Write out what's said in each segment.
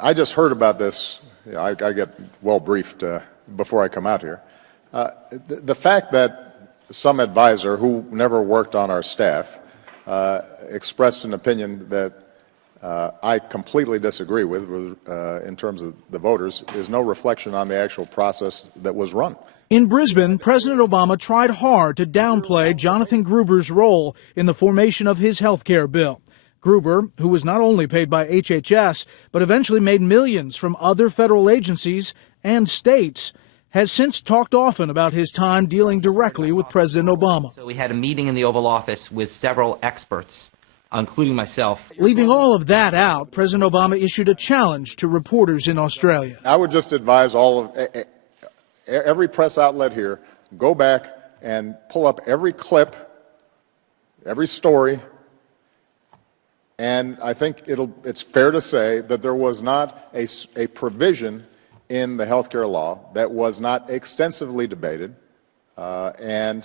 I just heard about this. I get well briefed before I come out here. The fact that some advisor who never worked on our staff expressed an opinion that I completely disagree with in terms of the voters is no reflection on the actual process that was run. In Brisbane, President Obama tried hard to downplay Jonathan Gruber's role in the formation of his health care bill. Gruber, who was not only paid by HHS, but eventually made millions from other federal agencies and states, has since talked often about his time dealing directly with President Obama. So we had a meeting in the Oval Office with several experts, including myself. Leaving all of that out, President Obama issued a challenge to reporters in Australia. I would just advise all of every press outlet here, go back and pull up every clip, every story, and I think it's fair to say that there was not a provision in the health care law that was not extensively debated and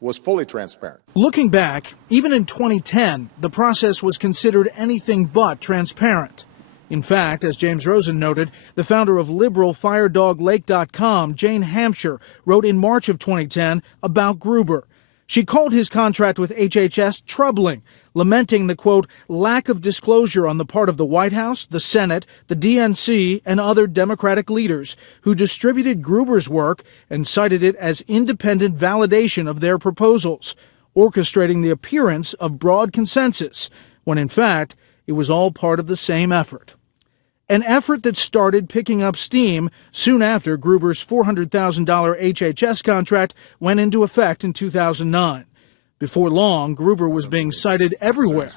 was fully transparent. Looking back, even in 2010, the process was considered anything but transparent. In fact, as James Rosen noted, the founder of liberal FireDogLake.com, Jane Hampshire, wrote in March of 2010 about Gruber. She called his contract with HHS troubling, lamenting the, quote, lack of disclosure on the part of the White House, the Senate, the DNC, and other Democratic leaders who distributed Gruber's work and cited it as independent validation of their proposals, orchestrating the appearance of broad consensus, when in fact it was all part of the same effort. An effort that started picking up steam soon after Gruber's $400,000 HHS contract went into effect in 2009. Before long, Gruber was being cited everywhere.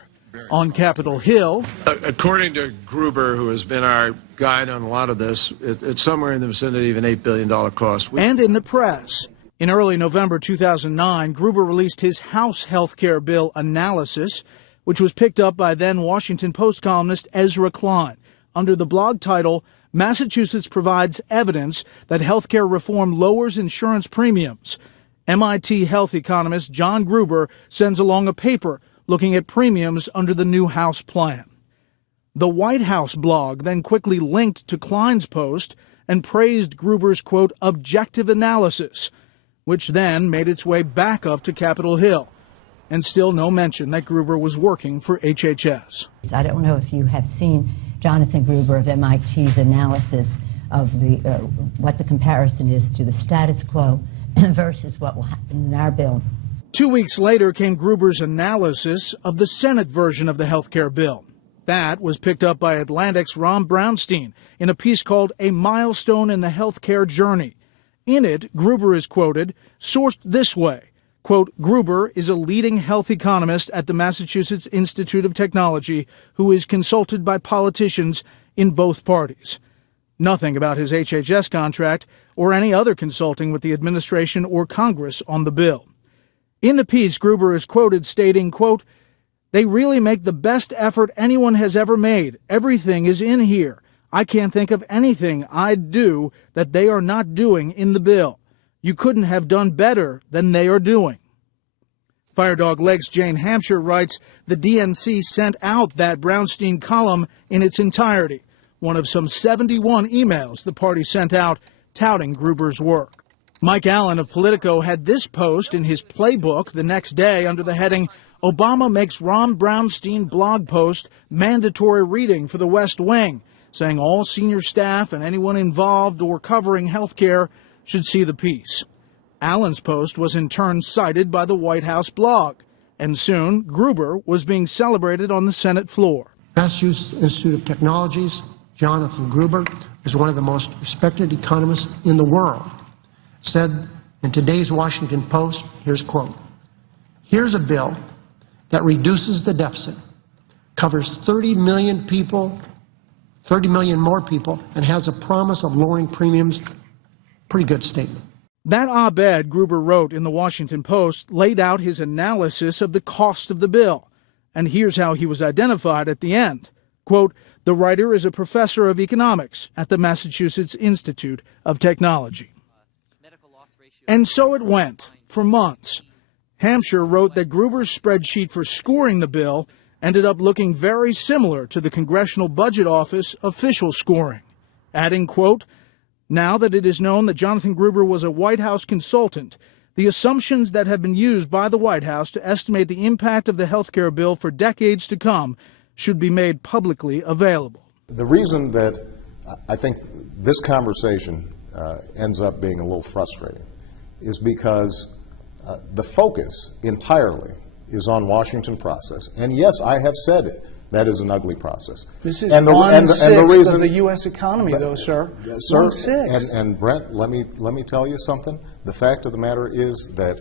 On Capitol Hill. According to Gruber, who has been our guide on a lot of this, it's somewhere in the vicinity of an $8 billion cost. And in the press. In early November 2009, Gruber released his House health care bill analysis, which was picked up by then Washington Post columnist Ezra Klein, under the blog title, Massachusetts Provides Evidence That Healthcare Reform Lowers Insurance Premiums. MIT health economist John Gruber sends along a paper looking at premiums under the new House plan. The White House blog then quickly linked to Klein's post and praised Gruber's, quote, objective analysis, which then made its way back up to Capitol Hill. And still no mention that Gruber was working for HHS. I don't know if you have seen Jonathan Gruber of MIT's analysis of what the comparison is to the status quo versus what will happen in our bill. 2 weeks later came Gruber's analysis of the Senate version of the health care bill. That was picked up by Atlantic's Ron Brownstein in a piece called A Milestone in the Health Care Journey. In it, Gruber is quoted, sourced this way. Quote, Gruber is a leading health economist at the Massachusetts Institute of Technology who is consulted by politicians in both parties. Nothing about his HHS contract or any other consulting with the administration or Congress on the bill. In the piece, Gruber is quoted stating, quote, they really make the best effort anyone has ever made. Everything is in here. I can't think of anything I'd do that they are not doing in the bill. You couldn't have done better than they are doing. Firedog Lake's Jane Hampshire writes, the DNC sent out that Brownstein column in its entirety, one of some 71 emails the party sent out touting Gruber's work. Mike Allen of Politico had this post in his playbook the next day under the heading, Obama makes Ron Brownstein blog post mandatory reading for the West Wing, saying all senior staff and anyone involved or covering health care should see the piece. Allen's post was in turn cited by the White House blog, and soon Gruber was being celebrated on the Senate floor. Massachusetts Institute of Technology's Jonathan Gruber is one of the most respected economists in the world. Said in today's Washington Post, here's a quote, here's a bill that reduces the deficit, covers 30 million people, 30 million more people, and has a promise of lowering premiums. Pretty good statement. That op-ed Gruber wrote in the Washington Post laid out his analysis of the cost of the bill. And here's how he was identified at the end. Quote, the writer is a professor of economics at the Massachusetts Institute of Technology. And so it went, for months. Hampshire wrote that Gruber's spreadsheet for scoring the bill ended up looking very similar to the Congressional Budget Office official scoring, adding, quote, "Now that it is known that Jonathan Gruber was a White House consultant, the assumptions that have been used by the White House to estimate the impact of the health care bill for decades to come should be made publicly available." The reason that I think this conversation ends up being a little frustrating is because the focus entirely is on Washington process. And yes, I have said it. That is an ugly process. This is and the 1/6 of the U.S. economy, though, sir. Sir, 1/6. and Brent, let me tell you something. The fact of the matter is that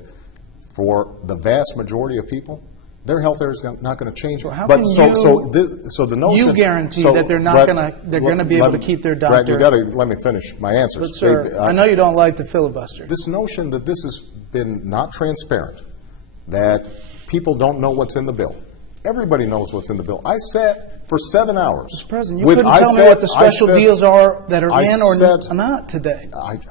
for the vast majority of people, their health care is not going to change. Well, how but can so the notion you guarantee that they're not going to be able to keep their doctor? Brent, you got to let me finish my answers. But, sir, I know you don't like the filibuster. This notion that this has been not transparent, that people don't know what's in the bill. Everybody knows what's in the bill. I sat for 7 hours. Mr. President, you couldn't tell me what the special deals are that are in or not today.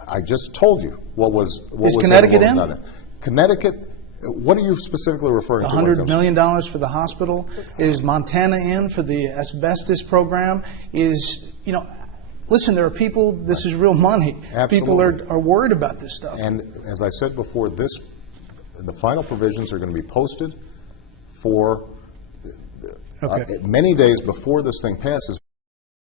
I just told you what was Is Connecticut in? Not in. Connecticut, what are you specifically referring to? $100 million for the hospital. Is Montana in for the asbestos program? Listen, there are people, this is real money. Absolutely. People are worried about this stuff. And as I said before, the final provisions are going to be posted for many days before this thing passes.